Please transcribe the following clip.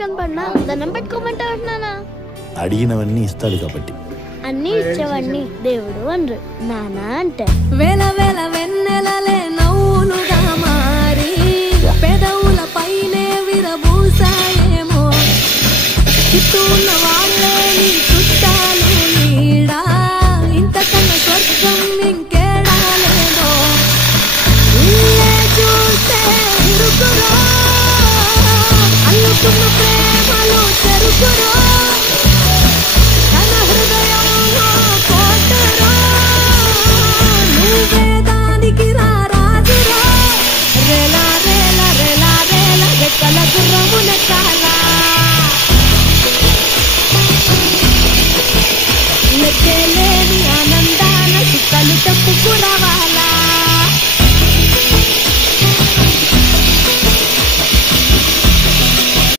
కనపడినా దండం పెట్టుకోమంటావు నానా? అడిగినవన్నీ ఇస్తాడు కాబట్టి. అన్ని ఇచ్చేవాడిని దేవుడు అనరు, నానా అంటే. వేల వేల వెన్నెలలే నవ్వులుగా మారి పెదవుల పైనే విరబూసాయేమో చుట్టూ